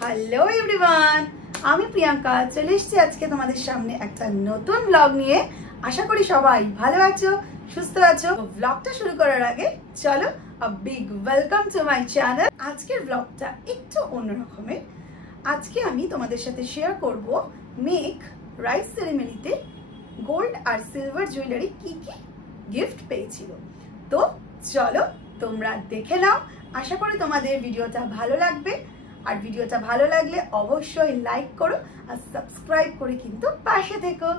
Hello everyone, আমি প্রিয়াঙ্কা চলে এসেছি আজকে তোমাদের সামনে একটা নতুন ব্লগ নিয়ে। আশা করি সবাই ভালো আছো, সুস্থ আছো। ব্লগটা শুরু করার আগে চলো a big welcome to my channel. আজকের ব্লগটা একটু অন্যরকমের। আজকে আমি তোমাদের সাথে শেয়ার করব মেঘ রাইস সেরেমনিতে গোল্ড আর সিলভার জুয়েলারি কি কি গিফট পেয়েছিল। তো চলো তোমরা দেখে নাও। আশা করি তোমাদের ভিডিওটা ভালো লাগবে, আর ভিডিওটা ভালো লাগলে অবশ্যই লাইক করো আর সাবস্ক্রাইব করে কিন্তু পাশে থেকো।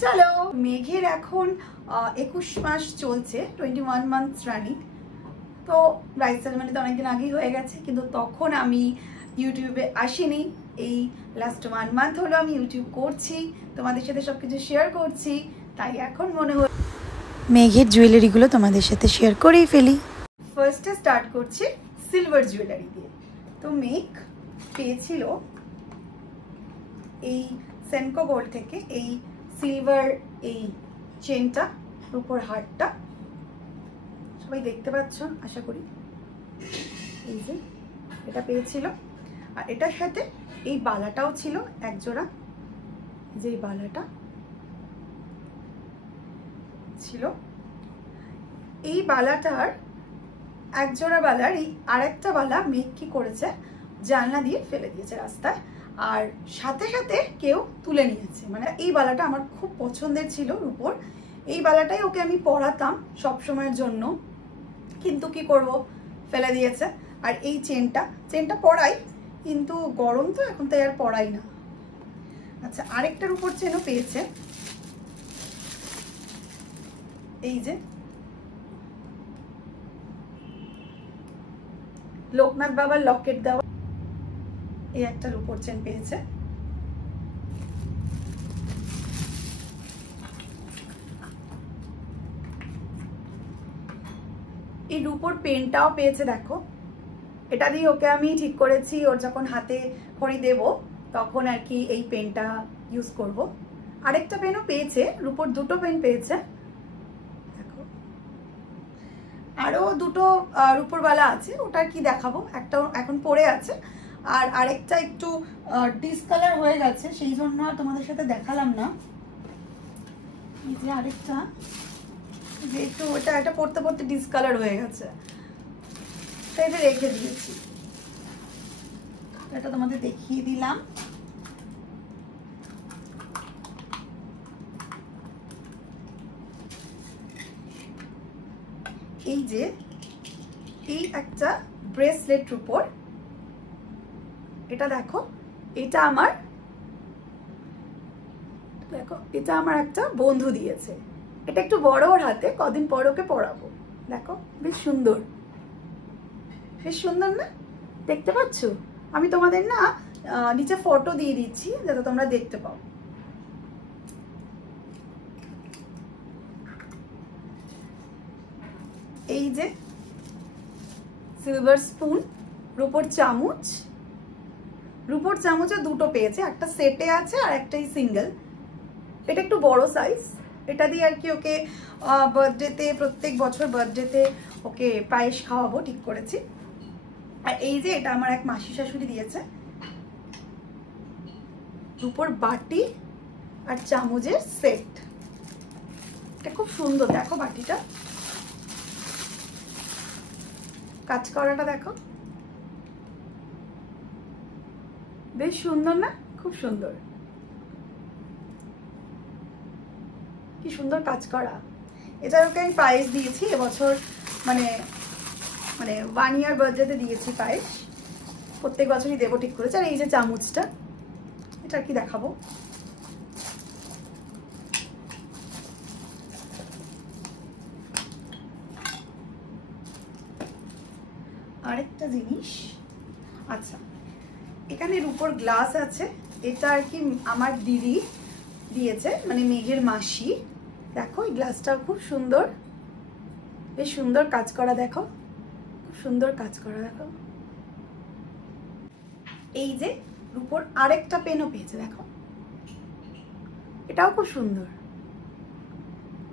চলো, মেঘের এখন 21 মাস চলছে, 21 মান্থস রানিং। তো রাইস সেরেমনি তো অনেকদিন আগেই হয়ে গেছে, কিন্তু তখন আমি ইউটিউবে আসিনি। এই লাস্ট 1 মান্থ হলো আমি ইউটিউব করছি, তোমাদের সাথে সবকিছু শেয়ার করছি, তাই এখন মনে হয় মেঘের জুয়েলারিগুলো তোমাদের সাথে শেয়ার করেই ফেলি। ফার্স্টে স্টার্ট করছি সিলভার জুয়েলারি দিয়ে। তো মেঘ পেয়েছিল এই সেনকো গোল্ড থেকে এই সিলভার এই চেনটা, রূপোর হারটা, সবাই দেখতে পাচ্ছ আশা করি। এই যে এটা পেয়েছিল, আর এটার সাথে এই বালাটাও ছিল এক জোড়া। যে এই বালাটা ছিল, এই বালাটার এক জোড়া বালার এই আরেকটা বালা মেঘ কি করেছে, জানলা দিয়ে ফেলে দিয়েছে রাস্তায়, আর সাথে সাথে কেউ তুলে নিয়েছে। মানে এই বালাটা আমার খুব পছন্দের ছিল রূপোর, এই বালাটাই ওকে আমি পরাতাম সব সময়ের জন্য, কিন্তু কি করব, ফেলে দিয়েছে। আর এই চেনটা পরাই, কিন্তু গরম তো এখন তাই আর পরাই না। আচ্ছা, আরেকটা রূপোর চেনও পেয়েছে, এই যে লোকনাথ বাবার লকেট দেওয়া এই একটা রূপোর চেন পেয়েছে। এই রূপোর পেনটাও পেয়েছে, দেখো এটা দিয়ে ওকে আমি ঠিক করেছি, ওর যখন হাতে খড়ি দেব তখন আর কি এই পেনটা ইউজ করব। আরেকটা পেনও পেয়েছে, রূপোর দুটো পেন পেয়েছে, দেখো। আরো দুটো রূপোর বালা আছে, ওটা কি দেখাবো, একটা এখন পরে আছে, আর আরেকটা একটু ডিসকালার হয়ে গেছে, সেই জন্য আর তোমাদের সাথে দেখালাম না। এই যে আরেকটা, যে একটু এটা পড়তে পড়তে ডিসকালার হয়ে গেছে, তো এটা রেখে দিয়েছি, এটা তোমাদের দেখিয়ে দিলাম। এই যে এই একটা ব্রেসলেট রূপোর, এটা দেখো, এটা আমার একটা বন্ধু দিয়েছে। এটা একটু বড় ওর হাতে, কদিন পর ওকে পরাবো। দেখো বেশ সুন্দর, বেশ সুন্দর না, দেখতে পাচ্ছ? আমি তোমাদের না নিচে ফটো দিয়ে দিচ্ছি যাতে তোমরা দেখতে পাও। এই যে সিলভার স্পুন, রূপোর চামচ, রূপোর চামচও দুটো পেয়েছে, একটা সেটে আছে আর একটাই সিঙ্গেল। এটা একটু বড় সাইজ, এটা দিয়ে আর কি ওকে বার্থডেতে, প্রত্যেক বছর বার্থডেতে ওকে পায়েস খাওয়াবো ঠিক করেছি। আর এই যে এটা আমার এক মাসি শাশুড়ি দিয়েছে, রূপোর বাটি আর চামচের সেট। এটা খুব সুন্দর, দেখো বাটিটা, কাজ করাটা দেখো, বেশ সুন্দর না? খুব সুন্দর, কি সুন্দর কাজ করা। এটা ওকে আমি পায়েস দিয়েছি এবছর, মানে 1 ইয়ার বার্থডেতে দিয়েছি পায়েস, প্রত্যেক বছরই দেবো ঠিক করেছে। আর এই যে চামচটা, এটা কি দেখাবো, আরেকটা জিনিস। আচ্ছা, এখানে রূপোর গ্লাস আছে, এটা আর কি আমার দিদি দিয়েছে, মানে মেঘের মাসি। দেখো এই গ্লাসটাও খুব সুন্দর, বেশ সুন্দর কাজ করা, দেখো খুব সুন্দর কাজ করা। দেখো এই যে রূপোর আরেকটা পেনও পেয়েছে, দেখো এটাও খুব সুন্দর।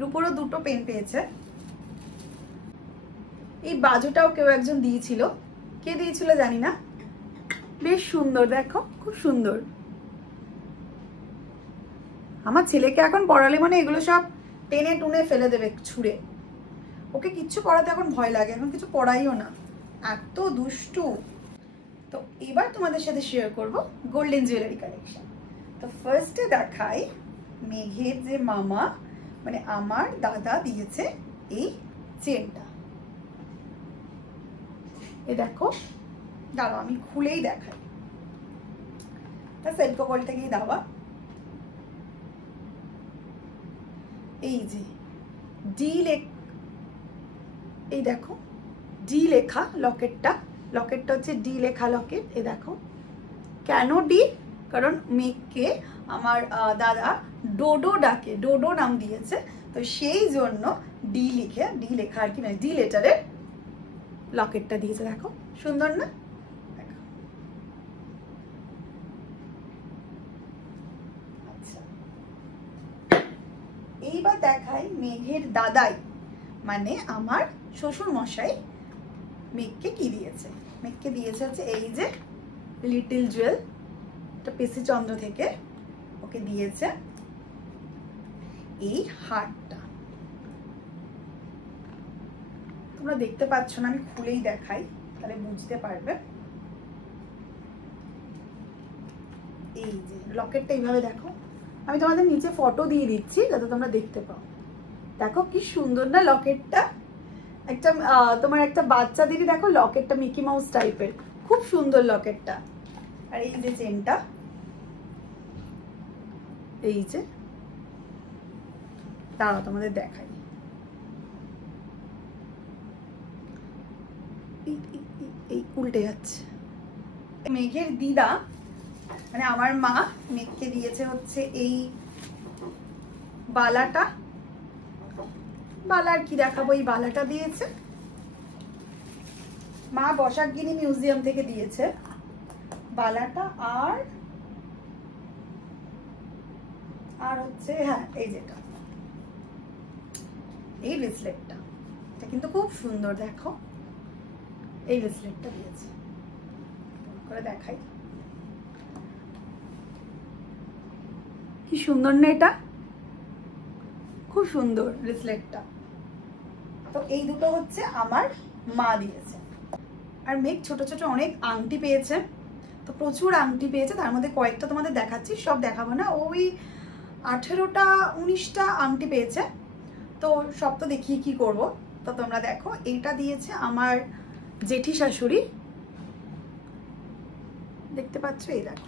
রূপোরও দুটো পেন পেয়েছে, এই বাজুটাও কেউ একজন দিয়েছিল, কে দিয়েছিল জানি না, বেশ সুন্দর, দেখো খুব সুন্দর। আমার ছেলেকে এখন পড়ালে মানে এগুলো সব টেনে টুনে ফেলে দেবে ছুঁড়ে, ওকে কিচ্ছু পড়াতে এখন ভয় লাগে, এখন কিছু পড়াইও না, এত দুষ্টু। তো এবার তোমাদের সাথে শেয়ার করব গোল্ডেন জুয়েলারি কালেকশন। তো ফার্স্টে দেখাই মেঘের যে মামা মানে আমার দাদা দিয়েছে এই চেনটা। এই দেখো, দাঁড়াও আমি খুলেই দেখাই, সেলকো গোল্ড থেকেই দেওয়া। এই যে ডি এই দেখো ডি লেখা লকেটটা, লকেটটা হচ্ছে ডি লেখা লকেট। এই দেখো, কেন ডি? কারণ মেঘকে আমার দাদা ডোডো ডাকে, ডোডো নাম দিয়েছে, তো সেই জন্য ডি লেখা আর কি, মানে ডি লেটারের লকেটটা দিয়েছে। দেখো সুন্দর না? দেখো আচ্ছা, এইবার দেখাই মেঘের দাদাই মানে আমার শ্বশুর মশাই মেঘকে কি দিয়েছে। মেঘকে দিয়েছে হচ্ছে এই যে লিটল জুয়েল, এটা পিসি চন্দ্র থেকে ওকে দিয়েছে এই হারটা। তোমরা দেখতে পাচ্ছ না, আমি খুলেই দেখাই তাহলে বুঝতে পারবে। এই যে লকেটটা এইভাবে দেখো, আমি তোমাদের নিচে ফটো দিয়ে দিচ্ছি যাতে তোমরা দেখতে পাও। দেখো কি সুন্দর না লকেটটা, একটা তোমার একটা বাচ্চাদেরই দেখো লকেটটা মিকি মাউস টাইপের, খুব সুন্দর লকেটটা। আর এই যে চেনটা, এই যে দাঁড়াও তোমাদের দেখাই, এই উল্টে যাচ্ছে। মেঘের দিদা মানে আমার মা মেঘকে দিয়েছে হচ্ছে এই বালাটা, বালার কি দেখাবো, এই বালাটা দিয়েছে। মা বসাকগিনি মিউজিয়াম থেকে দিয়েছে বালাটা, আর হচ্ছে হ্যাঁ এই যেটা এই ব্রেসলেটটা, এটা কিন্তু খুব সুন্দর। দেখো এই ব্রেসলেটটা দিয়েছে, করে দেখাই কি সুন্দর না, এটা খুব সুন্দর ব্রেসলেটটা। তো এই দুটো হচ্ছে আমার মা দিয়েছে। আর মেঘ ছোট ছোট অনেক আংটি পেয়েছে, তো প্রচুর আংটি পেয়েছে, তার মধ্যে কয়েকটা তোমাদের দেখাচ্ছি, সব দেখাবো না। ওই 18টা 19টা আংটি পেয়েছে, তো সব তো দেখিয়ে কি করব। তো তোমরা দেখো, এইটা দিয়েছে আমার জেঠি শাশুড়ি, দেখতে পাচ্ছ, এই দেখো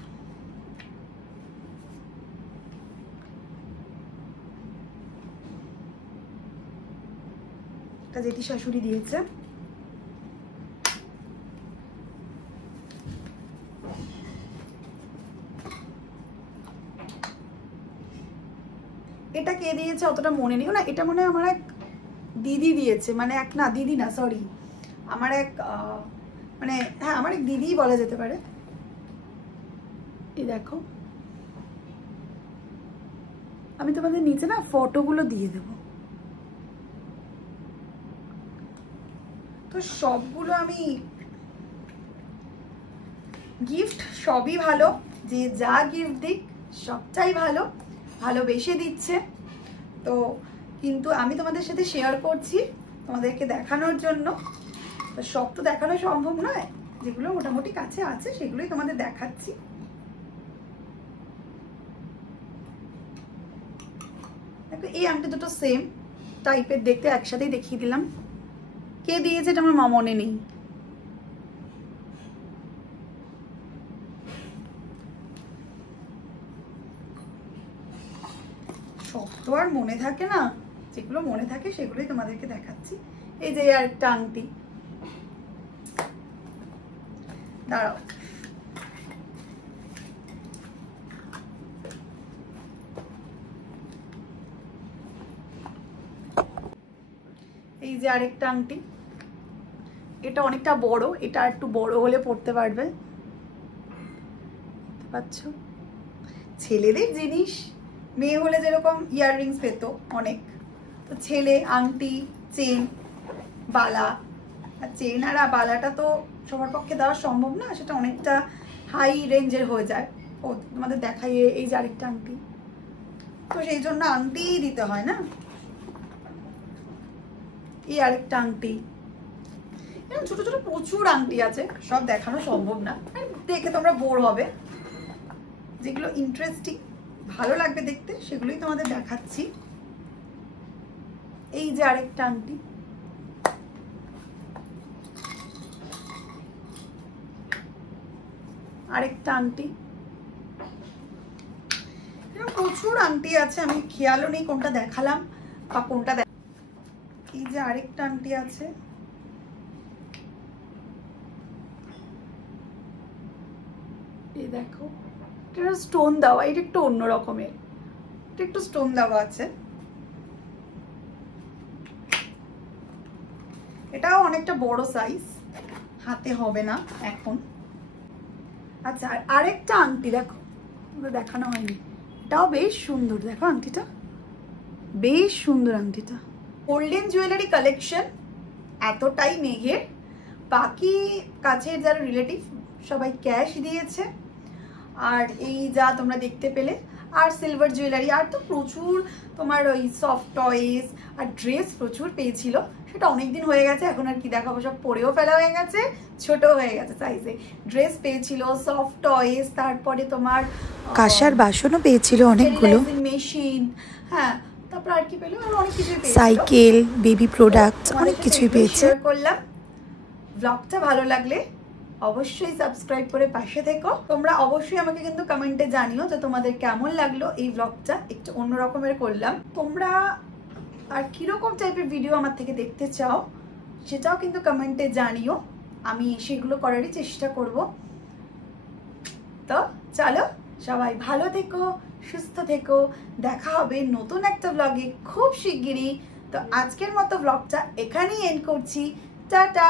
এটা জেঠি শাশুড়ি দিয়েছে। এটা কে দিয়েছে অতটা মনে নেই না, এটা মনে হয় আমার এক দিদি দিয়েছে, মানে এক না দিদি না সরি, আমার এক মানে হ্যাঁ আমার এক দিদি বলা যেতে পারে। এই দেখো, আমি তোমাদের নিচে না ফটোগুলো দিয়ে দেব। তো সবগুলো আমি গিফট সবই ভালো, যে যা গিফট দিক সবটাই ভালো, ভালোবেসে দিচ্ছে। তো কিন্তু আমি তোমাদের সাথে শেয়ার করছি তোমাদেরকে দেখানোর জন্য, তো সব তো দেখানো সম্ভব নয়, যেগুলো মোটামুটি কাছে আছে সেগুলোই তোমাদের দেখাচ্ছি। দেখো এই আংটি দুটো সেম টাইপের দেখতে, একসাথেই দেখিয়ে দিলাম। কে দিয়েছে এটা আমার মা মনে নেই। সব তো আর মনে থাকে না, যেগুলো মনে থাকে সেগুলোই তোমাদেরকে দেখাচ্ছি। এই যে আরেকটা আংটি, দাঁড়াও এই যে আরেকটা আংটি, এটা অনেকটা বড়, এটা একটু বড় হলে পড়তে পারবে, দেখতে পাচ্ছ। ছেলেদের জিনিস মেয়ে হলে যেরকম ইয়াররিংস পেত অনেক, তো ছেলে আংটি চেন বালা আর চেন আর বালাটা তো সবার পক্ষে দেওয়া সম্ভব না, সেটা অনেকটা হাই রেঞ্জের হয়ে যায়। ও তোমাদের দেখাই এই যে আরেকটা আংটি, তো সেই জন্য আংটিই দিতে হয় না। এই আরেকটা আংটি, এরকম ছোট ছোট প্রচুর আংটি আছে, সব দেখানো সম্ভব না, দেখে তোমরা বোর হবে। যেগুলো ইন্টারেস্টিং ভালো লাগবে দেখতে সেগুলোই তোমাদের দেখাচ্ছি। এই যে আরেকটা আংটি, আরেকটা আংটি, এরকম প্রচুর আংটি আছে, আমি খেয়ালও নেই কোনটা দেখালাম বা কোনটা। এই যে আরেকটা আংটি আছে, এই দেখো এটা স্টোন দেওয়া, এটা একটু অন্য রকমের, এটা একটু স্টোন দেওয়া আছে, এটাও অনেকটা বড় সাইজ, হাতে হবে না এখন। আচ্ছা আরেকটা আংটি দেখো, দেখানো হয়নি, এটাও বেশ সুন্দর, দেখো আংটিটা বেশ সুন্দর। আংটিটা গোল্ডেন জুয়েলারি কালেকশন এতটাই মেঘের, বাকি কাছের যারা রিলেটিভ সবাই ক্যাশ দিয়েছে। আর এই যা তোমরা দেখতে পেলে, আর সিলভার জুয়েলারি, আর তো প্রচুর তোমার ওই সফট টয়েস আর ড্রেস প্রচুর পেয়েছিল, সেটা অনেকদিন হয়ে গেছে, এখন আর কি দেখাবো, সব পরেও ফেলা হয়ে গেছে, ছোট হয়ে গেছে সাইজে। ড্রেস পেয়েছিল, সফট টয়েস, তারপরে তোমার কাঁসার বাসনও পেয়েছিল অনেকগুলো, মেশিন, হ্যাঁ, তারপর আর কি পেলো, আর অনেক কিছুই পেয়েছিল, সাইকেল, বেবি প্রোডাক্ট, অনেক কিছুই পেয়েছে। করলাম। ব্লগটা ভালো লাগলে অবশ্যই সাবস্ক্রাইব করে পাশে থেকো। তোমরা অবশ্যই আমাকে কিন্তু কমেন্টে জানিও যে তোমাদের কেমন লাগলো এই ব্লগটা, একটু অন্য রকমের করলাম। তোমরা আর কিরকম টাইপের ভিডিও আমার থেকে দেখতে চাও সেটাও কিন্তু কমেন্টে জানিও, আমি সেগুলো করারই চেষ্টা করব। তো চলো সবাই ভালো থেকো, সুস্থ থেকো, দেখা হবে নতুন একটা ব্লগে খুব শিগগিরই। তো আজকের মতো ব্লগটা এখানেই এন্ড করছি, টাটা।